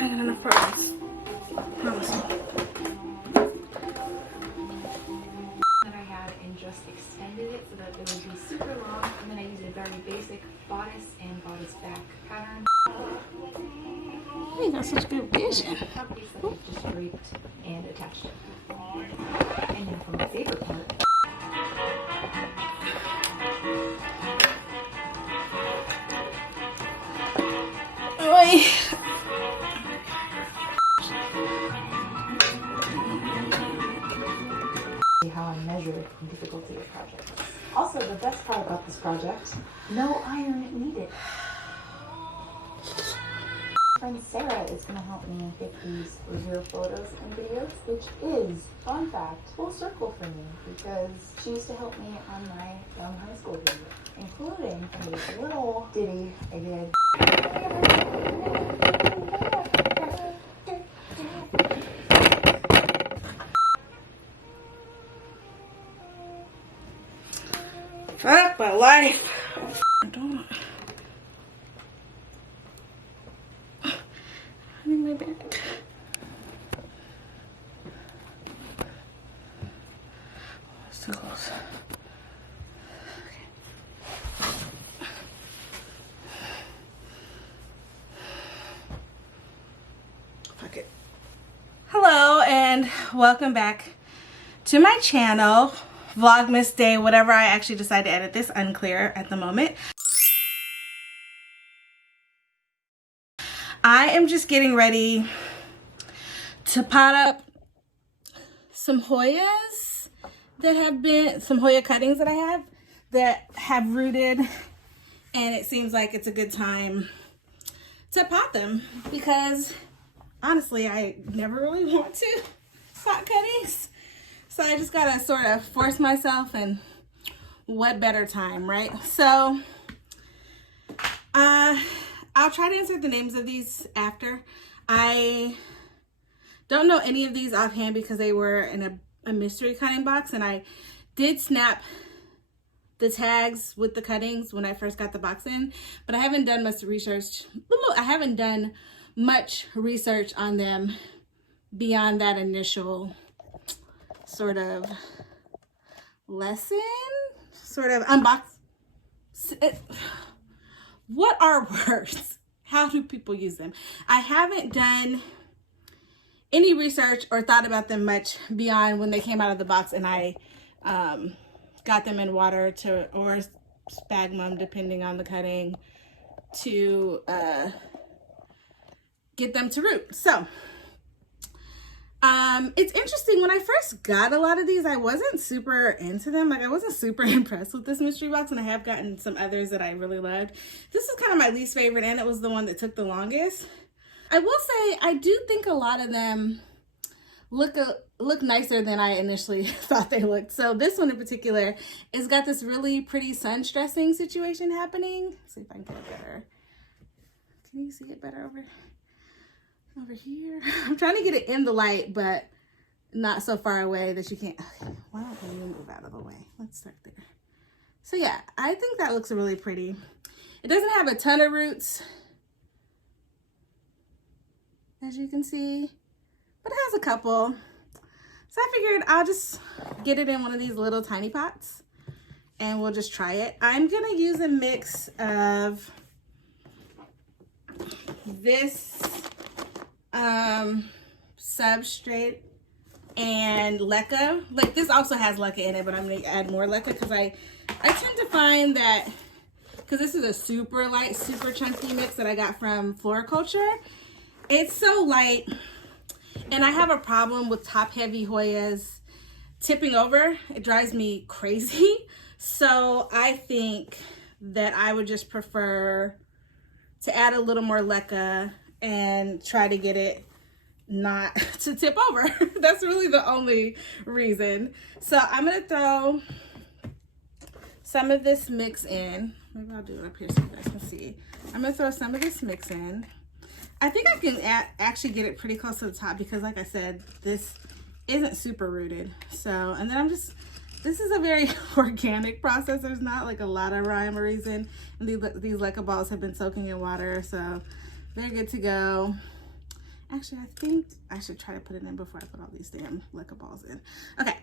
I got enough progress. Promise. That I had and just extended it so that it would be super long, and then I used a very basic bodice and bodice back pattern. You got such good vision. Top piece that I just draped and attached it. And now for my favorite part. Oi. How I measure the difficulty of projects. Also, the best part about this project, no iron needed. My friend Sarah is going to help me get these reveal photos and videos, which is, fun fact, full circle for me because she used to help me on my young high school video, including a little ditty I did. Fuck my life. I don't. I need my bag. It's too close. Okay. Fuck it. Hello and welcome back to my channel. Vlogmas day, whatever I actually decide to edit this, unclear at the moment. I am just getting ready to pot up some Hoyas that have been, some Hoya cuttings that have rooted, and it seems like it's a good time to pot them because honestly I never really want to pot cuttings. So I just gotta sort of force myself, and what better time, right? So I'll try to insert the names of these after. I don't know any of these offhand because they were in a mystery cutting box, and I did snap the tags with the cuttings when I first got the box in, but I haven't done much research. I haven't done much research on them beyond that initial sort of lesson, sort of unbox. What are words? How do people use them? I haven't done any research or thought about them much beyond when they came out of the box and I got them in water or sphagnum, depending on the cutting, to get them to root. So it's interesting. When I first got a lot of these, I wasn't super into them. Like, I wasn't super impressed with this mystery box, and I have gotten some others that I really loved. This is kind of my least favorite, and it was the one that took the longest. I will say, I do think a lot of them look nicer than I initially thought they looked. So this one in particular has got this really pretty sun stressing situation happening. Let's see if I can get it better. Can you see it better over here? I'm trying to get it in the light, but not so far away that you can't. Okay, why don't you move out of the way? Let's start there. So yeah, I think that looks really pretty. It doesn't have a ton of roots, as you can see, but it has a couple. So I figured I'll just get it in one of these little tiny pots and we'll just try it. I'm gonna use a mix of this substrate and leca. Like, this also has leca in it, but I'm gonna add more leca because I tend to find that, because this is a super light, super chunky mix that I got from Floriculture. It's so light, and I have a problem with top heavy Hoyas tipping over. It drives me crazy. So I think that I would just prefer to add a little more leca and try to get it not to tip over. That's really the only reason. So I'm gonna throw some of this mix in. Maybe I'll do it up here so you guys can see. I'm gonna throw some of this mix in. I think I can actually get it pretty close to the top because, like I said, this isn't super rooted. So, and then this is a very organic process. There's not like a lot of rhyme or reason. And these leca balls have been soaking in water, so they're good to go. Actually, I think I should try to put it in before I put all these damn Leca balls in. Okay,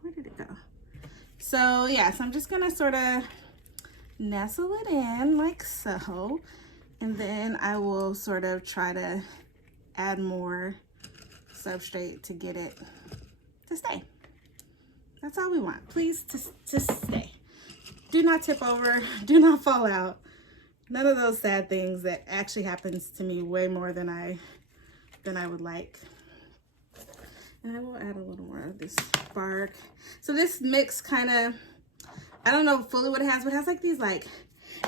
where did it go? So yeah, so I'm just gonna sort of nestle it in like so. And then I will sort of try to add more substrate to get it to stay. That's all we want. Please, to stay. Do not tip over. Do not fall out. None of those sad things that actually happens to me way more than I would like. And I will add a little more of this bark. So this mix kind of, I don't know fully what it has, but it has like these like,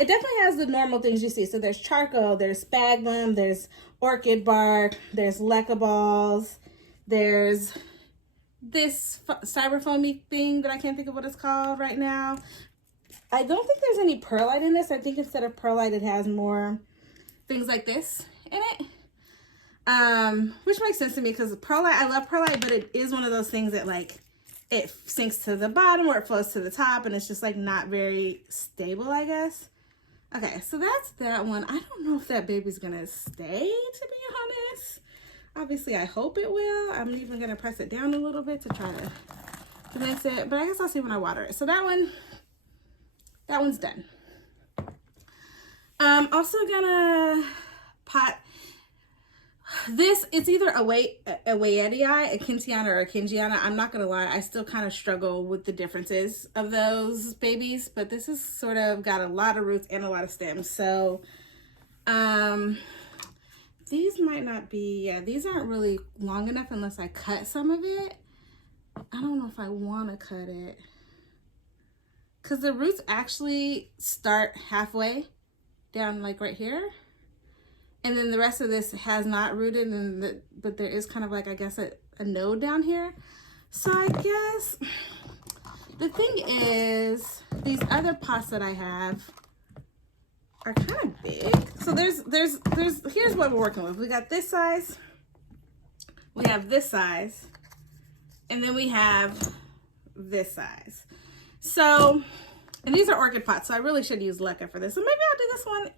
it definitely has the normal things you see. So there's charcoal, there's sphagnum, there's orchid bark, there's leca balls, there's this styrofoamy thing that I can't think of what it's called right now. I don't think there's any perlite in this. I think instead of perlite, it has more things like this in it. Which makes sense to me because perlite, I love perlite, but it is one of those things that like, it sinks to the bottom or it flows to the top and it's just like not very stable, I guess. Okay, so that's that one. I don't know if that baby's gonna stay, to be honest. Obviously, I hope it will. I'm even gonna press it down a little bit to try to condense it, but I guess I'll see when I water it. So that one's done. Also gonna pot this. It's either a Wayettii, a Kintiana, or a Kingiana. I'm not gonna lie, I still kind of struggle with the differences of those babies, but this is sort of got a lot of roots and a lot of stems. So these might not be, yeah, these aren't really long enough unless I cut some of it. I don't know if I want to cut it because the roots actually start halfway down, like right here. And then the rest of this has not rooted, but there is kind of like, I guess, a node down here. So I guess the thing is, these other pots that I have are kind of big. So here's what we're working with. We got this size, we have this size, and then we have this size. So, and these are orchid pots, so I really should use Leca for this. So maybe I'll do this one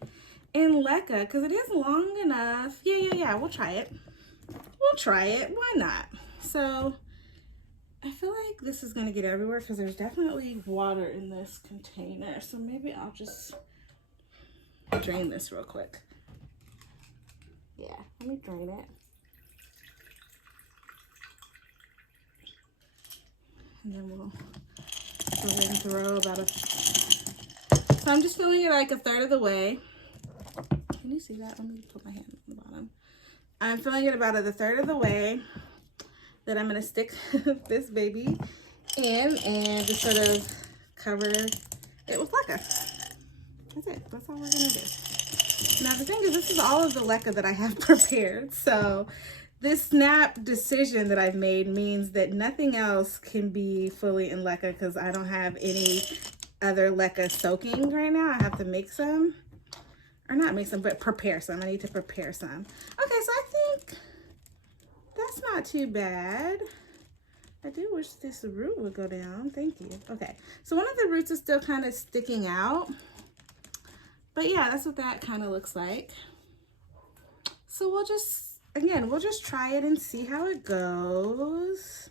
in Leca because it is long enough. Yeah, we'll try it. Why not? So I feel like this is going to get everywhere because there's definitely water in this container. So maybe I'll just drain this real quick. Yeah, let me drain it. And then we'll go ahead and throw about a... So I'm just filling it like a third of the way. Can you see that? Let me put my hand on the bottom. I'm filling it about a third of the way. Then I'm going to stick this baby in and just sort of cover it with Leca. That's it. That's all we're going to do. Now the thing is, this is all of the Leca that I have prepared. So this snap decision that I've made means that nothing else can be fully in Leca because I don't have any other Leca soaking right now. I have to make some. Or not make some, but prepare some. I need to prepare some. Okay, so I think that's not too bad. I do wish this root would go down. Thank you. Okay, so one of the roots is still kind of sticking out. But yeah, that's what that kind of looks like. So we'll just try it and see how it goes.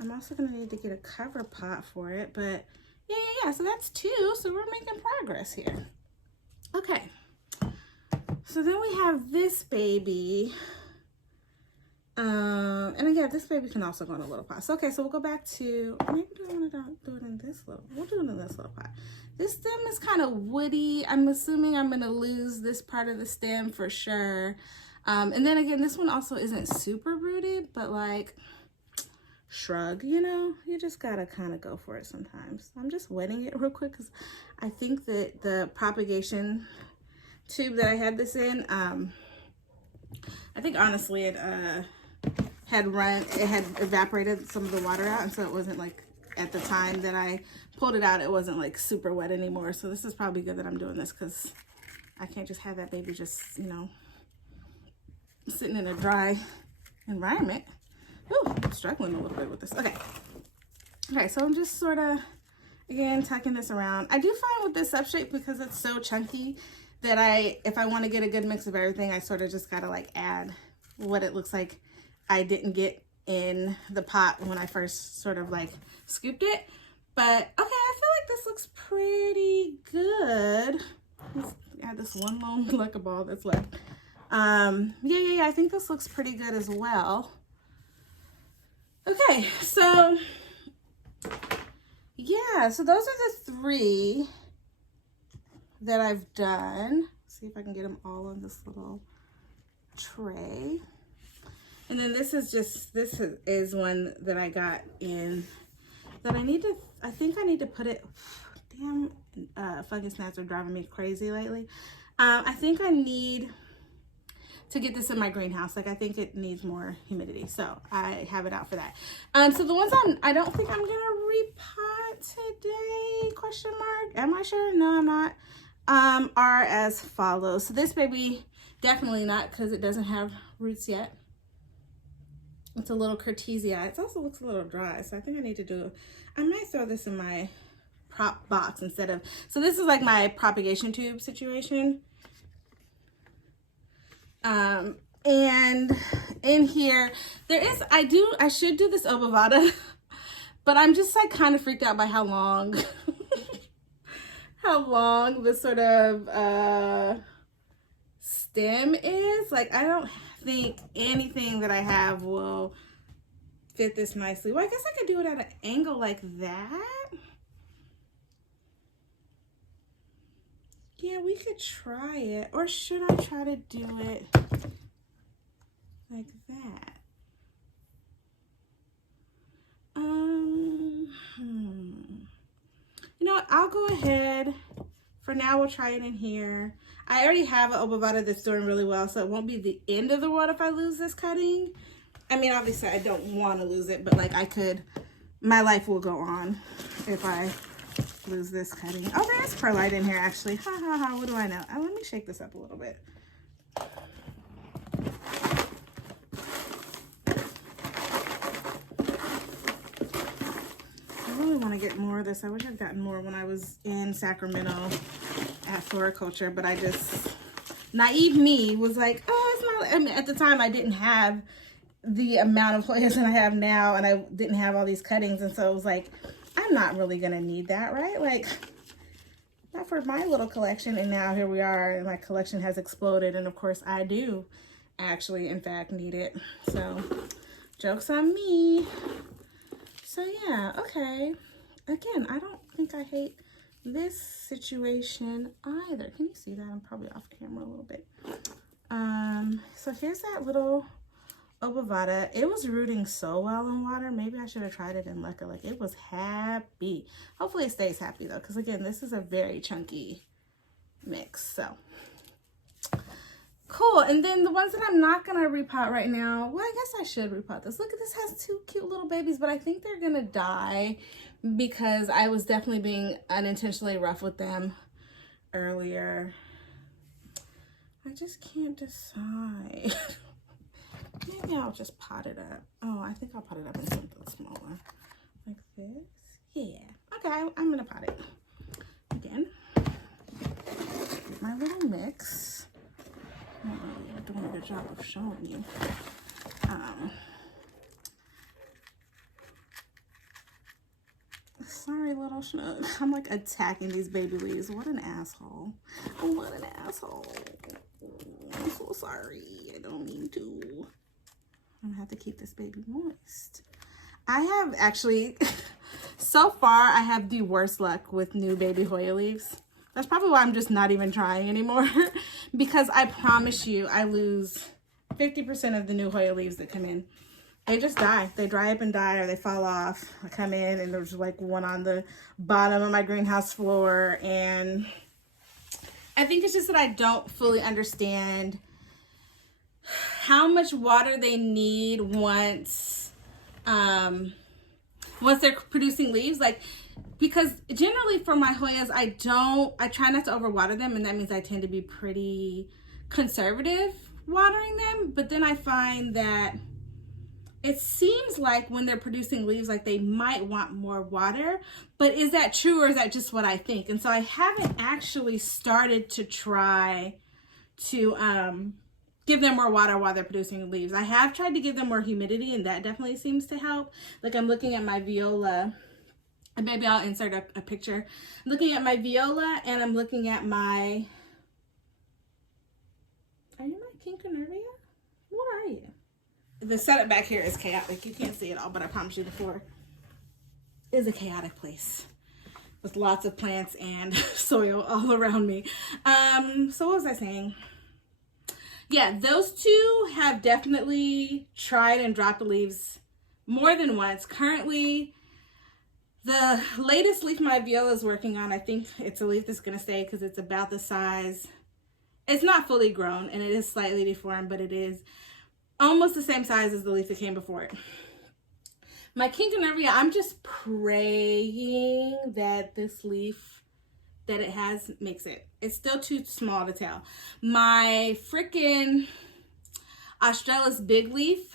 I'm also going to need to get a cover pot for it. But yeah. So that's two. So we're making progress here. Okay. So then we have this baby. And again, this baby can also go in a little pot. So, okay, so we'll go back to, maybe I want to do it in this little, we'll do it in this little pot. This stem is kind of woody. I'm assuming I'm going to lose this part of the stem for sure. And then again, this one also isn't super rooted, but like, shrug, you know, you just got to kind of go for it sometimes. I'm just wetting it real quick because I think that the propagation tube that I had this in, I think honestly it had evaporated some of the water out, and so it wasn't like, at the time that I pulled it out, it wasn't like super wet anymore. So this is probably good that I'm doing this because I can't just have that baby just, you know, sitting in a dry environment. Ooh, I'm struggling a little bit with this. Okay, so I'm just sort of, again, tucking this around. I do find with this substrate, because it's so chunky, that if I want to get a good mix of everything, I sort of just gotta like add what it looks like I didn't get in the pot when I first sort of like scooped it. But okay, I feel like this looks pretty good. Let's add this one lone leca ball that's left. Yeah, I think this looks pretty good as well. Okay, so yeah, so those are the 3 that I've done. See if I can get them all on this little tray. And then this is one that I got in that I think I need to put it, damn, fungus gnats are driving me crazy lately. I think I need to get this in my greenhouse. Like, I think it needs more humidity, so I have it out for that. So the ones I don't think I'm gonna repot today, question mark. Am I sure? No, I'm not. Are as follows. So this baby, definitely not, because it doesn't have roots yet. It's a little Curtesia. It also looks a little dry, so I think I need to do, I might throw this in my prop box instead of, so this is like my propagation tube situation. And in here, there is, I should do this obovata, but I'm just like kind of freaked out by how long, how long this sort of stem is. Like, I don't think anything that I have will fit this nicely. Well, I guess I could do it at an angle like that. Yeah, we could try it. Or should I try to do it like that? You know what? I'll go ahead. For now, we'll try it in here. I already have an obovata that's doing really well, so it won't be the end of the world if I lose this cutting. I mean, obviously, I don't want to lose it, but like I could, my life will go on if I lose this cutting. Oh, there's perlite in here, actually. Ha ha ha, what do I know? Let me shake this up a little bit. I really want to get more of this. I wish I'd gotten more when I was in Sacramento at floriculture, but I just, naive me was like, oh, it's not, I mean, at the time I didn't have the amount of Hoyas that I have now, and I didn't have all these cuttings, and so it was like, I'm not really gonna need that, right? Like, not for my little collection. And now here we are, and my collection has exploded, and of course I do actually in fact need it. So joke's on me. So yeah, okay, again, I don't think I hate this situation either. Can you see that? I'm probably off camera a little bit. So here's that little obovata. It was rooting so well in water. Maybe I should have tried it in leca. Like, it was happy. Hopefully it stays happy though, because again, this is a very chunky mix. So cool. And then the ones that I'm not gonna repot right now, well, I guess I should repot this. Look at this, has 2 cute little babies, but I think they're gonna die because I was definitely being unintentionally rough with them earlier. I just can't decide. Maybe I'll just pot it up. Oh, I think I'll pot it up in something smaller. Like this. Yeah. Okay, I'm gonna pot it. Again, my little mix. I'm not really doing a good job of showing you. Sorry, little schnook. I'm like attacking these baby leaves. What an asshole. What an asshole. I'm so sorry. I don't mean to. I'm gonna have to keep this baby moist. I have actually, so far, I have the worst luck with new baby Hoya leaves. That's probably why I'm just not even trying anymore. Because I promise you, I lose 50% of the new Hoya leaves that come in. They just die. They dry up and die, or they fall off. I come in and there's like one on the bottom of my greenhouse floor. And I think it's just that I don't fully understand how much water they need once they're producing leaves. Like, because generally for my Hoyas, I try not to overwater them, and that means I tend to be pretty conservative watering them. But then I find that it seems like when they're producing leaves, like they might want more water. But is that true, or is that just what I think? And so I haven't actually started to try to give them more water while they're producing leaves. I have tried to give them more humidity, and that definitely seems to help. Like I'm looking at my viola, and maybe I'll insert a picture. I'm looking at my viola, and I'm looking at my, are you my Kinkernervia? What are you? The setup back here is chaotic. You can't see it all, but I promise you the floor is a chaotic place with lots of plants and soil all around me. So what was I saying? Yeah, those two have definitely tried and dropped the leaves more than once. Currently, the latest leaf my viola is working on, I think it's a leaf that's going to stay because it's about the size. It's not fully grown and it is slightly deformed, but it is almost the same size as the leaf that came before it. My Kinkernervia, I'm just praying that this leaf that it has makes it. It's still too small to tell. My freaking Australis big leaf,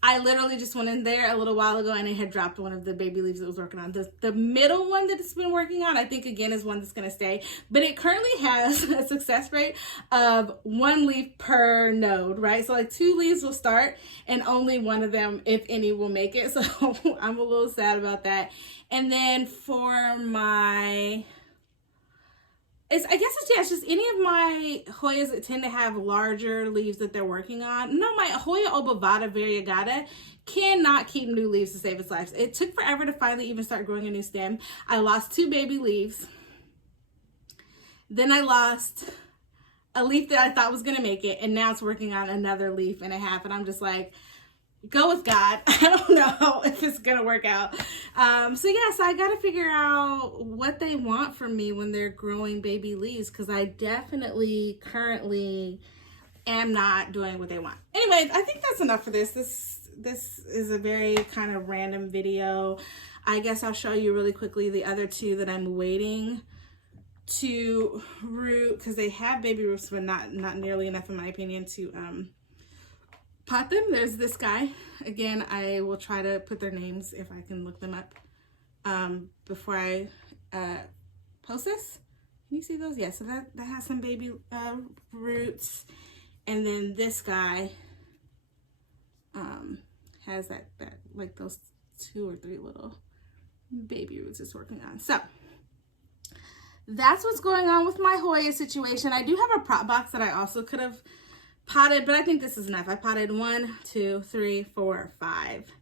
I literally just went in there a little while ago and it had dropped one of the baby leaves it was working on. The middle one that it's been working on, I think again is one that's gonna stay, but it currently has a success rate of 1 leaf per node, right? So like 2 leaves will start and only one of them, if any, will make it. So I'm a little sad about that. And then for my, I guess it's just any of my Hoyas that tend to have larger leaves that they're working on. No, my Hoya obovata variegata cannot keep new leaves to save its life. It took forever to finally even start growing a new stem. I lost 2 baby leaves. Then I lost a leaf that I thought was gonna make it, and now it's working on another leaf and a half. And I'm just like, go with God. I don't know if it's gonna work out. So I gotta figure out what they want from me when they're growing baby leaves, because I definitely currently am not doing what they want. Anyways, I think that's enough for this. This is a very kind of random video. I guess I'll show you really quickly the other 2 that I'm waiting to root, because they have baby roots, but not nearly enough in my opinion to pot them. There's this guy. Again, I will try to put their names if I can look them up before I post this. Can you see those? Yeah, so that has some baby roots. And then this guy has that like those 2 or 3 little baby roots it's working on. So that's what's going on with my Hoya situation. I do have a prop box that I also could have potted, but I think this is enough. I potted 1, 2, 3, 4, 5.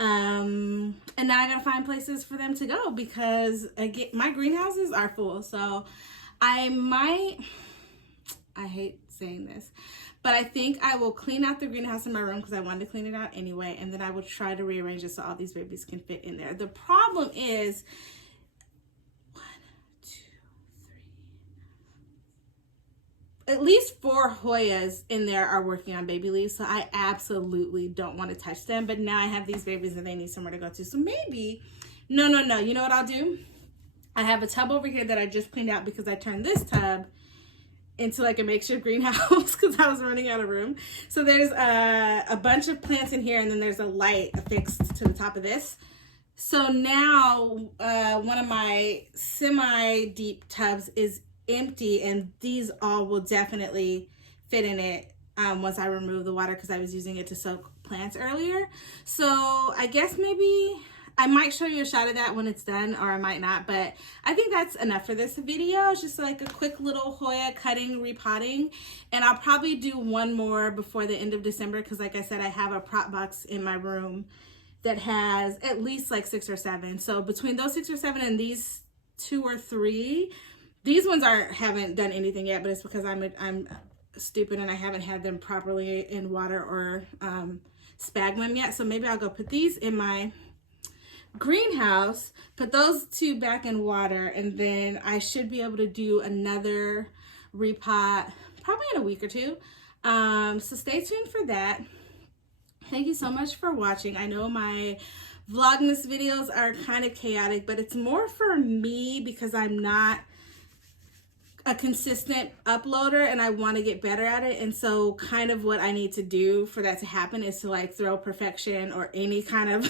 And now I gotta find places for them to go, because again, my greenhouses are full. So I hate saying this, but I think I will clean out the greenhouse in my room because I wanted to clean it out anyway. And then I will try to rearrange it so all these babies can fit in there. The problem is, at least 4 Hoyas in there are working on baby leaves, so I absolutely don't want to touch them. But now I have these babies and they need somewhere to go to. So maybe, no. You know what I'll do? I have a tub over here that I just cleaned out because I turned this tub into like a makeshift greenhouse because I was running out of room. So there's a bunch of plants in here, and then there's a light affixed to the top of this. So now one of my semi-deep tubs is empty, and these all will definitely fit in it once I remove the water, because I was using it to soak plants earlier. So I guess maybe I might show you a shot of that when it's done, or I might not, but I think that's enough for this video. It's just like a quick little Hoya cutting, repotting, and I'll probably do one more before the end of December, because like I said, I have a prop box in my room that has at least like 6 or 7. So between those 6 or 7 and these 2 or 3, these ones haven't done anything yet, but it's because I'm stupid and I haven't had them properly in water or spag them yet. So maybe I'll go put these in my greenhouse, put those 2 back in water, and then I should be able to do another repot probably in a week or 2. So stay tuned for that. Thank you so much for watching. I know my Vlogmas videos are kind of chaotic, but it's more for me because I'm not a consistent uploader and I want to get better at it. And so kind of what I need to do for that to happen is to like throw perfection or any kind of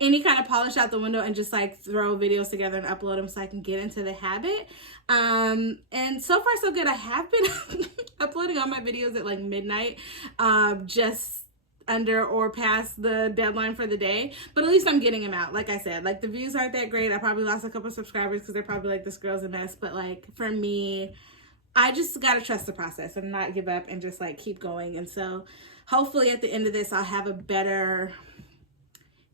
any kind of polish out the window and just like throw videos together and upload them so I can get into the habit. And so far so good. I have been uploading all my videos at like midnight, just under or past the deadline for the day, but at least I'm getting them out. Like I said, like the views aren't that great. I probably lost a couple subscribers because they're probably like, this girl's a mess, but like for me, I just gotta trust the process and not give up and just like keep going. And so hopefully at the end of this I'll have a better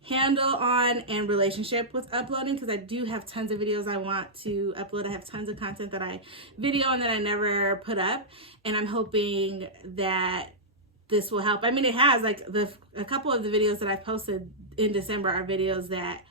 handle on and relationship with uploading, because I do have tons of videos I want to upload. I have tons of content that I video and that I never put up, and I'm hoping that this will help. I mean, it has, like a couple of the videos that I posted in December are videos that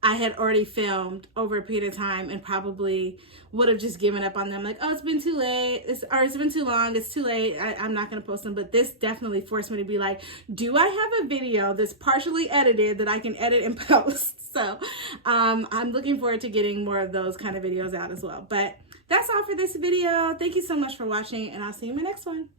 I had already filmed over a period of time and probably would have just given up on them. Like, oh, it's been too late. It's been too long. It's too late. I'm not going to post them. But this definitely forced me to be like, do I have a video that's partially edited that I can edit and post? So I'm looking forward to getting more of those kind of videos out as well. But that's all for this video. Thank you so much for watching, and I'll see you in my next one.